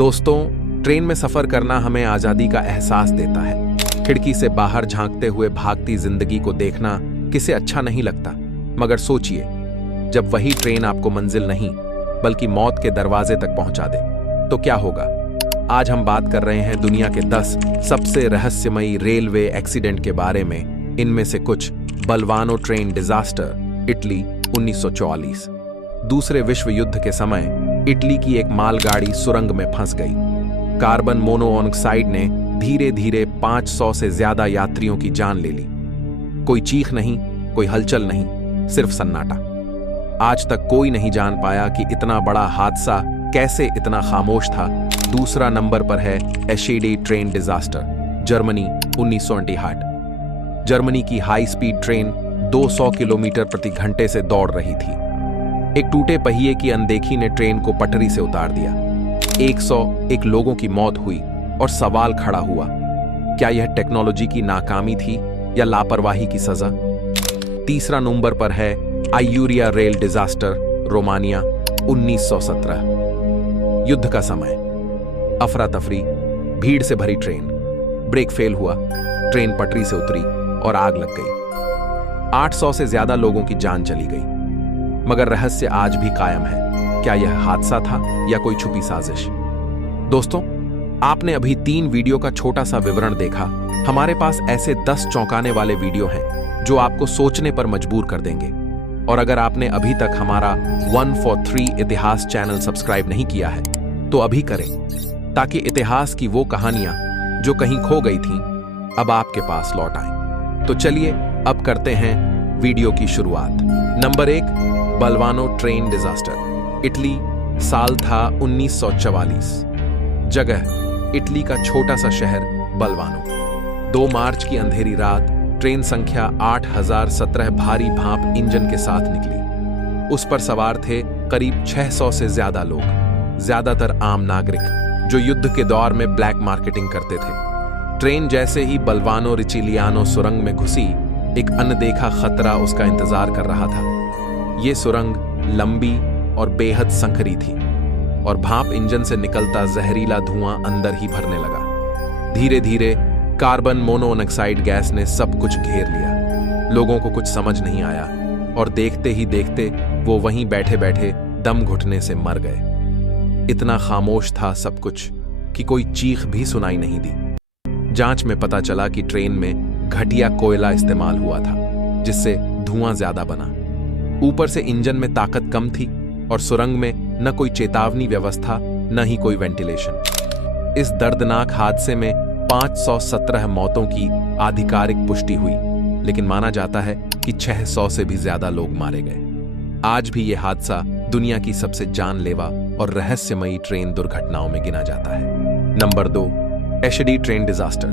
दोस्तों, ट्रेन में सफर करना हमें आजादी का एहसास देता है। खिड़की से बाहर झांकते हुए भागती जिंदगी को देखना किसे अच्छा नहीं लगता, मगर सोचिए, जब वही ट्रेन आपको मंजिल नहीं बल्कि मौत के दरवाजे तक पहुंचा दे तो क्या होगा। आज हम बात कर रहे हैं दुनिया के 10 सबसे रहस्यमयी रेलवे एक्सीडेंट के बारे में। इनमें से कुछ: बलवानो ट्रेन डिजास्टर, इटली 1944। दूसरे विश्व युद्ध के समय इटली की एक मालगाड़ी सुरंग में फंस गई। कार्बन मोनोऑक्साइड ने धीरे धीरे 500 से ज्यादा यात्रियों की जान ले ली। कोई चीख नहीं, कोई हलचल नहीं, सिर्फ सन्नाटा। आज तक कोई नहीं जान पाया कि इतना बड़ा हादसा कैसे इतना खामोश था। दूसरा नंबर पर है एशेडे ट्रेन डिजास्टर, जर्मनी 1968। जर्मनी की हाई स्पीड ट्रेन 200 किलोमीटर प्रति घंटे से दौड़ रही थी। एक टूटे पहिए की अनदेखी ने ट्रेन को पटरी से उतार दिया। 101 लोगों की मौत हुई और सवाल खड़ा हुआ, क्या यह टेक्नोलॉजी की नाकामी थी या लापरवाही की सजा। तीसरा नंबर पर है आइयूरिया रेल डिजास्टर, रोमानिया 1917। युद्ध का समय, अफरा तफरी, भीड़ से भरी ट्रेन, ब्रेक फेल हुआ, ट्रेन पटरी से उतरी और आग लग गई। 800 से ज्यादा लोगों की जान चली गई। मगर रहस्य आज भी कायम है, क्या यह हादसा था या कोई छुपी साजिश। दोस्तों, आपने अभी 3 वीडियो का छोटा सा विवरण देखा। हमारे पास ऐसे 10 चौंकाने वाले वीडियो हैं जो आपको सोचने पर मजबूर कर देंगे। और अगर आपने अभी तक हमारा 143 इतिहास चैनल सब्सक्राइब नहीं किया है तो अभी करें, ताकि इतिहास की वो कहानियां जो कहीं खो गई थीं अब आपके पास लौट आएं। तो चलिए अब करते हैं वीडियो की शुरुआत। Number 1, Balvano train disaster, Italy. साल था 1944। जगह इटली का छोटा सा शहर बलवानो। 2 मार्च की अंधेरी रात ट्रेन संख्या 8017 भारी भाप इंजन के साथ निकली। उस पर सवार थे करीब 600 से ज्यादा लोग, ज्यादातर आम नागरिक जो युद्ध के दौर में ब्लैक मार्केटिंग करते थे। ट्रेन जैसे ही बलवानो रिचिलियानो सुरंग में घुसी, एक अनदेखा खतरा उसका इंतजार कर रहा था। ये सुरंग लंबी और बेहद संकरी थी और भाप इंजन से निकलता जहरीला धुआं अंदर ही भरने लगा। धीरे धीरे कार्बन मोनोऑक्साइड गैस ने सब कुछ घेर लिया। लोगों को कुछ समझ नहीं आया और देखते ही देखते वो वहीं बैठे बैठे दम घुटने से मर गए। इतना खामोश था सब कुछ कि कोई चीख भी सुनाई नहीं दी। जांच में पता चला कि ट्रेन में घटिया कोयला इस्तेमाल हुआ था, जिससे धुआं ज्यादा बना। ऊपर से इंजन में ताकत कम थी और सुरंग में न कोई चेतावनी व्यवस्था, न ही कोई वेंटिलेशन। इस दर्दनाक हादसे में 517 मौतों की आधिकारिक पुष्टि हुई, लेकिन माना जाता है कि 600 से भी ज्यादा लोग मारे गए। आज भी यह हादसा दुनिया की सबसे जानलेवा और रहस्यमयी ट्रेन दुर्घटनाओं में गिना जाता है। Number 2, Eschede train disaster,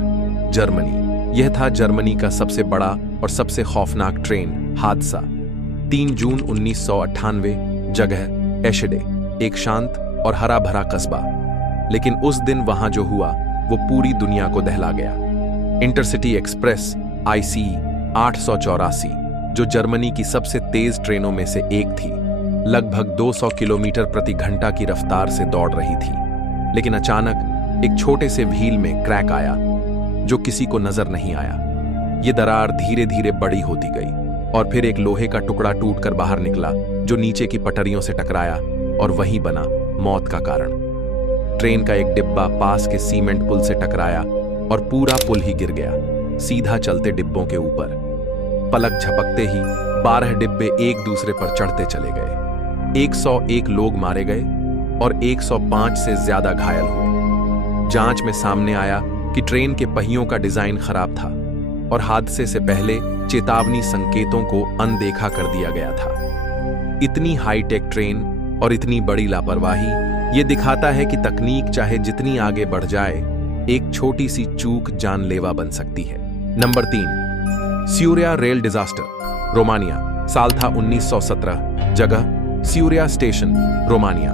Germany. यह था जर्मनी का सबसे बड़ा और सबसे खौफनाक ट्रेन हादसा। 3 जून 1998। जगह एशेडे, एक शांत और हरा भरा कस्बा। लेकिन उस दिन वहां जो हुआ वो पूरी दुनिया को दहला गया। इंटरसिटी एक्सप्रेस IC 884, जो जर्मनी की सबसे तेज ट्रेनों में से एक थी, लगभग 200 किलोमीटर प्रति घंटा की रफ्तार से दौड़ रही थी। लेकिन अचानक एक छोटे से व्हील में क्रैक आया जो किसी को नजर नहीं आया। ये दरार धीरे धीरे बड़ी होती गई और फिर एक लोहे का टुकड़ा टूटकर बाहर निकला जो नीचे की पटरियों से टकराया और वही बना मौत का कारण। ट्रेन का एक डिब्बा पास के सीमेंट पुल से टकराया और पूरा पुल ही गिर गया, सीधा चलते डिब्बों के ऊपर। पलक झपकते ही 12 डिब्बे एक दूसरे पर चढ़ते चले गए। 101 लोग मारे गए और 105 से ज्यादा घायल हुए। जांच में सामने आया कि ट्रेन के पहियों का डिजाइन खराब था और हादसे से पहले चेतावनी संकेतों को अनदेखा कर दिया गया था। इतनी हाईटेक ट्रेन और इतनी बड़ी लापरवाही, ये दिखाता है कि तकनीक चाहे जितनी आगे बढ़ जाए, एक छोटी सी चूक जानलेवा बन सकती है। Number 3, Ciurea rail disaster, Romania. साल था 1917। जगह स्यूरिया स्टेशन, रोमानिया।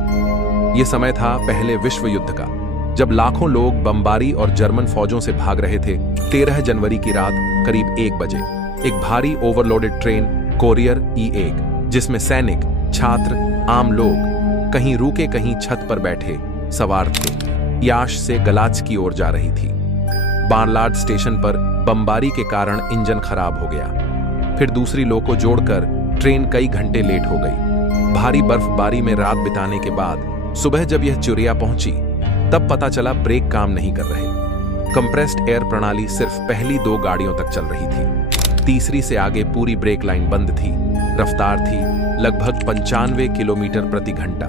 यह समय था पहले विश्व युद्ध का, जब लाखों लोग बमबारी और जर्मन फौजों से भाग रहे थे। 13 जनवरी की रात करीब 1 बजे एक भारी ओवरलोडेड ट्रेन कोरियर E1, जिसमें सैनिक, छात्र, आम लोग कहीं रुके कहीं छत पर बैठे सवार थे। याश से गलाच की ओर जा रही थी। बार्लार्ड स्टेशन पर बमबारी के कारण इंजन खराब हो गया। फिर दूसरी लोको जोड़कर ट्रेन कई घंटे लेट हो गई। भारी बर्फबारी में रात बिताने के बाद सुबह जब यह चुरिया पहुंची तब पता चला ब्रेक काम नहीं कर रहे। कंप्रेस्ड एयर प्रणाली सिर्फ पहली 2 गाड़ियों तक चल रही थी। तीसरी से आगे पूरी ब्रेक लाइन बंद थी। रफ्तार थी लगभग 95 किलोमीटर प्रति घंटा।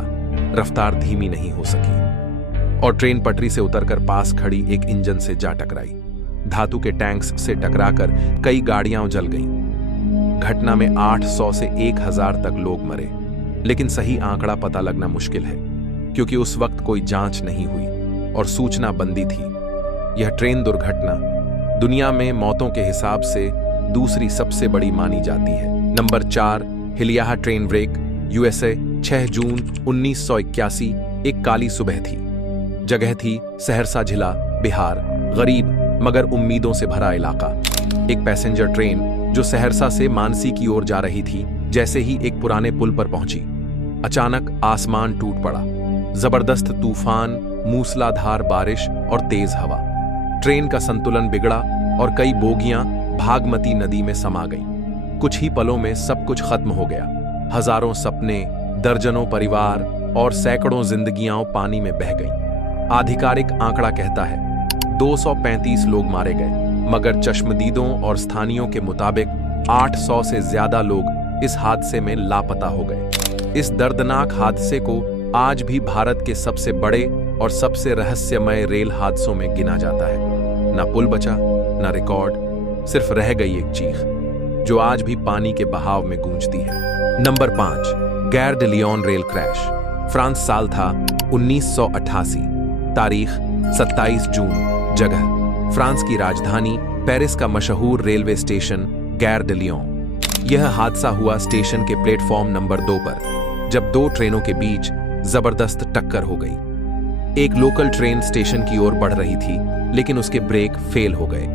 रफ्तार धीमी नहीं हो सकी और ट्रेन पटरी से उतरकर पास खड़ी एक इंजन से जा टकराई। धातु के टैंक्स से टकराकर कई गाड़ियां जल गईं। घटना में 800 से 1000 तक लोग मरे, लेकिन सही आंकड़ा पता लगना मुश्किल है क्योंकि उस वक्त कोई जांच नहीं हुई और सूचना बंदी थी। यह ट्रेन दुर्घटना दुनिया में मौतों के हिसाब से दूसरी सबसे बड़ी मानी जाती है। नंबर 4, हिलियाह ट्रेन ब्रेक, यूएसए, 6 जून 1981। एक काली सुबह थी। जगह थी सहरसा जिला, बिहार। गरीब मगर उम्मीदों से भरा इलाका। एक पैसेंजर ट्रेन जो सहरसा से मानसी की ओर जा रही थी, जैसे ही एक पुराने पुल पर पहुंची, अचानक आसमान टूट पड़ा। जबरदस्त तूफान, मूसलाधार बारिश और तेज हवा। ट्रेन का संतुलन बिगड़ा और कई बोगियां भागमती नदी में समा गईं। कुछ ही पलों में सब कुछ खत्म हो गया। हजारों सपने, दर्जनों परिवार और सैकड़ों जिंदगियां पानी में बह गईं। आधिकारिक आंकड़ा कहता है 235 लोग मारे गए, मगर चश्मदीदों और स्थानियों के मुताबिक 800 से ज्यादा लोग इस हादसे में लापता हो गए। इस दर्दनाक हादसे को आज भी भारत के सबसे बड़े और सबसे रहस्यमय रेल हादसों में गिना जाता है। न पुल बचा, न रिकॉर्ड, सिर्फ रह गई एक चीख जो आज भी पानी के बहाव में गूंजती है। Number 5, Gare de Lyon rail crash. France, साल था 1988, तारीख 27 जून। जगह फ्रांस की राजधानी पेरिस का मशहूर रेलवे स्टेशन गैर डी लियोन। यह हादसा हुआ स्टेशन के प्लेटफॉर्म नंबर 2 पर, जब 2 ट्रेनों के बीच जबरदस्त टक्कर हो गई। एक लोकल ट्रेन स्टेशन की ओर बढ़ रही थी, लेकिन उसके ब्रेक फेल हो गए।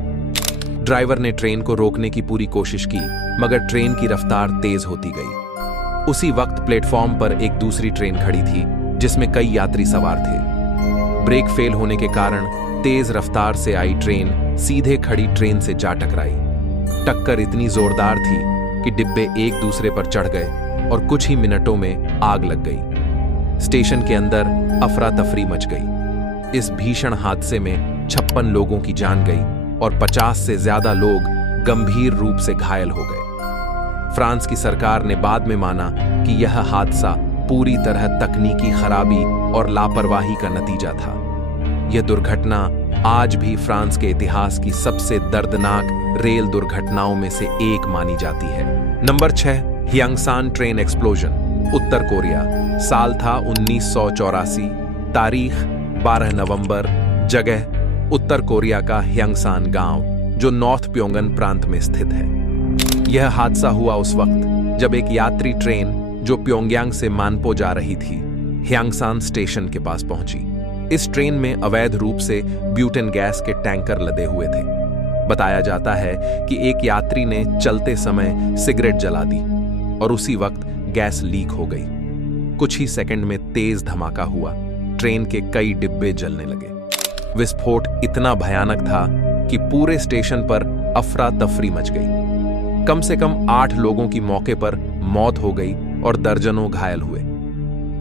ड्राइवर ने ट्रेन को रोकने की पूरी कोशिश की, मगर ट्रेन की रफ्तार तेज होती गई। उसी वक्त प्लेटफॉर्म पर एक दूसरी ट्रेन खड़ी थी जिसमें कई यात्री सवार थे। ब्रेक फेल होने के कारण तेज रफ्तार से आई ट्रेन सीधे खड़ी ट्रेन से जा टकराई। टक्कर इतनी जोरदार थी कि डिब्बे एक दूसरे पर चढ़ गए और कुछ ही मिनटों में आग लग गई। स्टेशन के अंदर अफरा तफरी मच गई। इस भीषण हादसे में 56 लोगों की जान गई और 50 से ज्यादा लोग गंभीर रूप से घायल हो गए। फ्रांस की सरकार ने बाद में माना कि यह हादसा पूरी तरह तकनीकी खराबी और लापरवाही का नतीजा था। यह दुर्घटना आज भी फ्रांस के इतिहास की सबसे दर्दनाक रेल दुर्घटनाओं में से एक मानी जाती है। नंबर 6, ह्यांगसान ट्रेन एक्सप्लोजन, उत्तर कोरिया, साल था 1984, तारीख 12 नवंबर। जगह उत्तर कोरिया का ह्यांगसान गांव, जो नॉर्थ प्योंगन प्रांत में स्थित है। यह हादसा हुआ उस वक्त जब एक यात्री ट्रेन जो प्योंगयांग से मानपो जा रही थी, ह्यांगसान स्टेशन के पास पहुंची। इस ट्रेन में अवैध रूप से ब्यूटेन गैस के टैंकर लदे हुए थे। बताया जाता है कि एक यात्री ने चलते समय सिगरेट जला दी और उसी वक्त गैस लीक हो गई। कुछ ही सेकंड में तेज धमाका हुआ। ट्रेन के कई डिब्बे जलने लगे। विस्फोट इतना भयानक था कि पूरे स्टेशन पर अफरा तफरी मच गई। कम से कम 8 लोगों की मौके पर मौत हो गई और दर्जनों घायल हुए।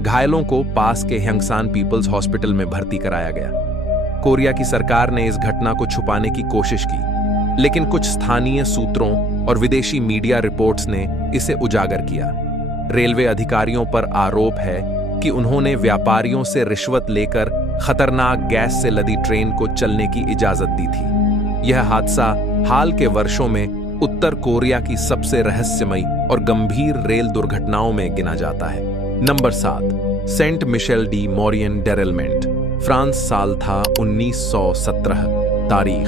घायलों को पास के ह्यांगसान पीपल्स हॉस्पिटल में भर्ती कराया गया। कोरिया की सरकार ने इस घटना को छुपाने की कोशिश की, लेकिन कुछ स्थानीय सूत्रों और विदेशी मीडिया रिपोर्ट्स ने इसे उजागर किया। रेलवे अधिकारियों पर आरोप है कि उन्होंने व्यापारियों से रिश्वत लेकर खतरनाक गैस से लदी ट्रेन को चलने की इजाजत दी थी। यह हादसा हाल के वर्षों में उत्तर कोरिया की सबसे रहस्यमयी और गंभीर रेल दुर्घटनाओं में गिना जाता है। Number 7, Saint Michel de Maurienne derailment, France, साल था 1917, तारीख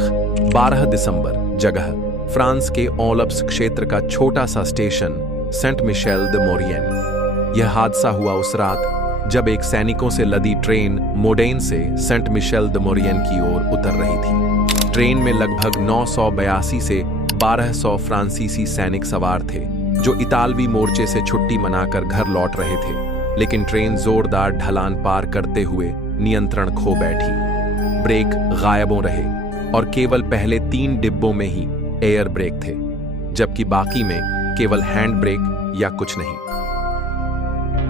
12 दिसंबर। जगह फ्रांस के ओलप्स क्षेत्र का छोटा सा station Saint Michel de Maurienne. यह हादसा हुआ उस रात जब एक सैनिकों से लदी ट्रेन मोडेन से सेंट मिशेल द मोरियन की ओर उतर रही थी। ट्रेन में लगभग 982 से 1200 फ्रांसीसी सैनिक सवार थे जो इतालवी मोर्चे से छुट्टी मनाकर घर लौट रहे थे, लेकिन ट्रेन जोरदार ढलान पार करते हुए नियंत्रण खो बैठी। ब्रेक गायबों रहे और केवल पहले 3 डिब्बों में ही एयर ब्रेक थे, जबकि बाकी में केवल हैंड ब्रेक या कुछ नहीं।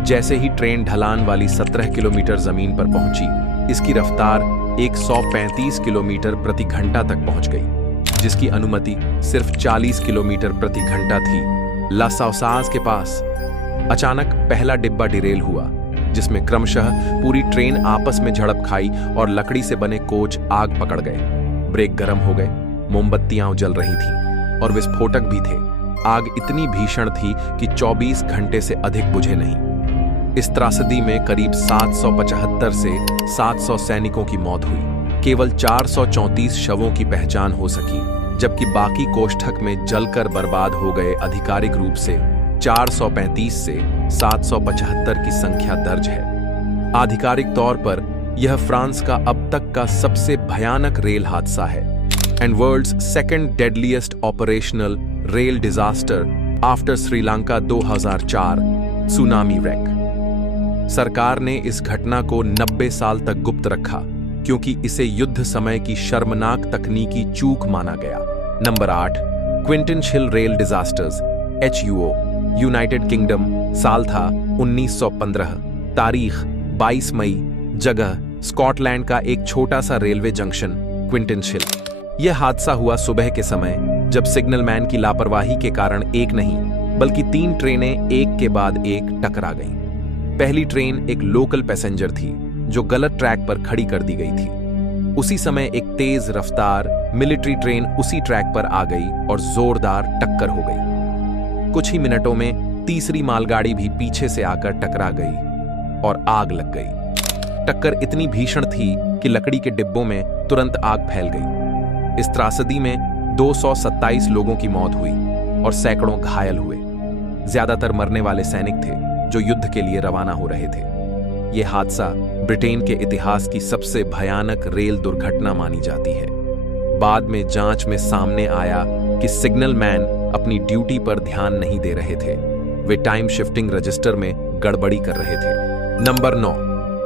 जैसे ही ट्रेन ढलान वाली 17 किलोमीटर जमीन पर पहुंची, इसकी रफ्तार 135 किलोमीटर प्रति घंटा तक पहुंच गई, जिसकी अनुमति सिर्फ 40 किलोमीटर प्रति घंटा थी। ला साउसाज के पास अचानक पहला डिब्बा डिरेल हुआ, जिसमें क्रमशः पूरी ट्रेन आपस में झड़प खाई और लकड़ी से बने कोच आग पकड़ गए। ब्रेक गर्म हो गए, मोमबत्तियां जल रही थीं और विस्फोटक भी थे। आग इतनी भीषण थी कि 24 घंटे से अधिक बुझे नहीं। इस त्रासदी में करीब 775 से 700 सैनिकों की मौत हुई। केवल 434 शवों की पहचान हो सकी, जबकि बाकी कोष्ठक में जलकर बर्बाद हो गए। आधिकारिक रूप से 435 से 775 की संख्या दर्ज है। आधिकारिक तौर पर यह फ्रांस का अब तक का सबसे भयानक रेल हादसा है and world's second deadliest operational rail disaster after Sri Lanka 2004 tsunami wreck। सरकार ने इस घटना को 90 साल तक गुप्त रखा, क्योंकि इसे युद्ध समय की शर्मनाक तकनीकी चूक माना गया। Number 8, Quintinshill rail disasters HUO, United Kingdom. साल था 1915, तारीख 22 मई, जगह स्कॉटलैंड का एक छोटा सा रेलवे जंक्शन क्विंटन हिल। यह हादसा हुआ सुबह के समय, जब सिग्नल मैन की लापरवाही के कारण एक नहीं बल्कि 3 ट्रेनें एक के बाद एक टकरा गईं। पहली ट्रेन एक लोकल पैसेंजर थी जो गलत ट्रैक पर खड़ी कर दी गई थी। उसी समय एक तेज रफ्तार मिलिट्री ट्रेन उसी ट्रैक पर आ गई और जोरदार टक्कर हो गई। कुछ ही मिनटों में तीसरी मालगाड़ी भी पीछे से आकर टकरा गई और आग लग गई। टक्कर इतनी भीषण थी कि लकड़ी के डिब्बों में तुरंत आग फैल गई। इस त्रासदी में 227 लोगों की मौत हुई और सैकड़ों घायल हुए। ज्यादातर मरने वाले सैनिक थे जो युद्ध के लिए रवाना हो रहे थे। यह हादसा ब्रिटेन के इतिहास की सबसे भयानक रेल दुर्घटना मानी जाती है। बाद में जांच में सामने आया कि सिग्नल मैन अपनी ड्यूटी पर ध्यान नहीं दे रहे थे, वे टाइम शिफ्टिंग रजिस्टर में गड़बड़ी कर रहे थे। Number 9,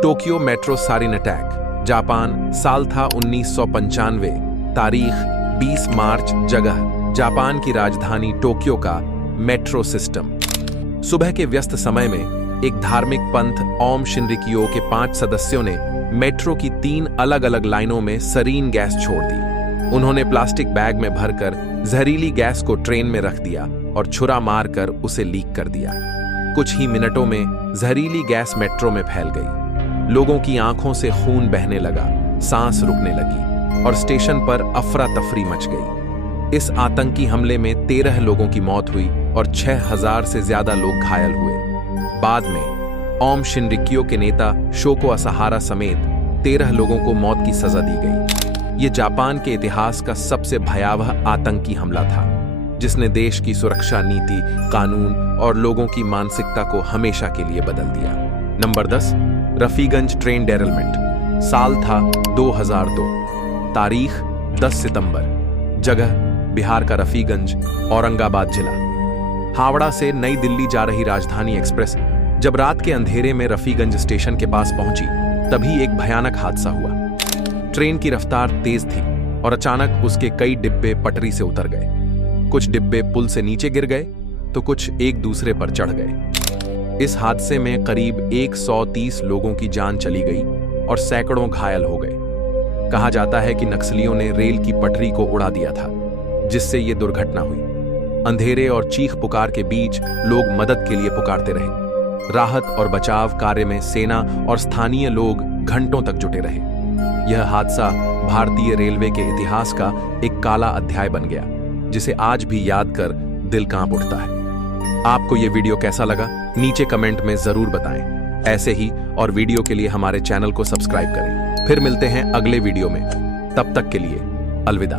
Tokyo metro Sareen attack, Japan. साल था 1995, तारीख 20 मार्च, जगह जापान की राजधानी टोक्यो का मेट्रो सिस्टम। सुबह के व्यस्त समय में एक धार्मिक पंथ ओम शिनरिक्यो के 5 सदस्यों ने मेट्रो की 3 अलग-अलग लाइनों में सरीन गैस छोड़ दी। उन्होंने प्लास्टिक बैग में भरकर जहरीली गैस को ट्रेन में रख दिया और छुरा मारकर उसे लीक कर दिया। कुछ ही मिनटों में जहरीली गैस मेट्रो में फैल गई। लोगों की आंखों से खून बहने लगा, सांस रुकने लगी और स्टेशन पर अफरा तफरी मच गई। इस आतंकी हमले में 13 लोगों की मौत हुई और 6000 से ज्यादा लोग घायल हुए। बाद में ओम शिनरिक्यो के नेता शोको असाहारा समेत 13 लोगों को मौत की सजा दी गई। यह जापान के इतिहास का सबसे भयावह आतंकी हमला था, जिसने देश की सुरक्षा नीति, कानून और लोगों की मानसिकता को हमेशा के लिए बदल दिया। Number 10, Rafiganj train derailment. साल था 2002, तारीख 10 सितंबर, जगह बिहार का रफीगंज, औरंगाबाद जिला। हावड़ा से नई दिल्ली जा रही राजधानी एक्सप्रेस जब रात के अंधेरे में रफीगंज स्टेशन के पास पहुंची, तभी एक भयानक हादसा हुआ। ट्रेन की रफ्तार तेज थी और अचानक उसके कई डिब्बे पटरी से उतर गए। कुछ डिब्बे पुल से नीचे गिर गए तो कुछ एक दूसरे पर चढ़ गए। इस हादसे में करीब 130 लोगों की जान चली गई और सैकड़ों घायल हो गए। कहा जाता है कि नक्सलियों ने रेल की पटरी को उड़ा दिया था, जिससे यह दुर्घटना हुई। अंधेरे और चीख पुकार के बीच लोग मदद के लिए पुकारते रहे। राहत और बचाव कार्य में सेना और स्थानीय लोग घंटों तक जुटे रहे। यह हादसा भारतीय रेलवे के इतिहास का एक काला अध्याय बन गया, जिसे आज भी याद कर दिल कांप उठता है। आपको यह वीडियो कैसा लगा, नीचे कमेंट में जरूर बताएं। ऐसे ही और वीडियो के लिए हमारे चैनल को सब्सक्राइब करें। फिर मिलते हैं अगले वीडियो में। तब तक के लिए अलविदा।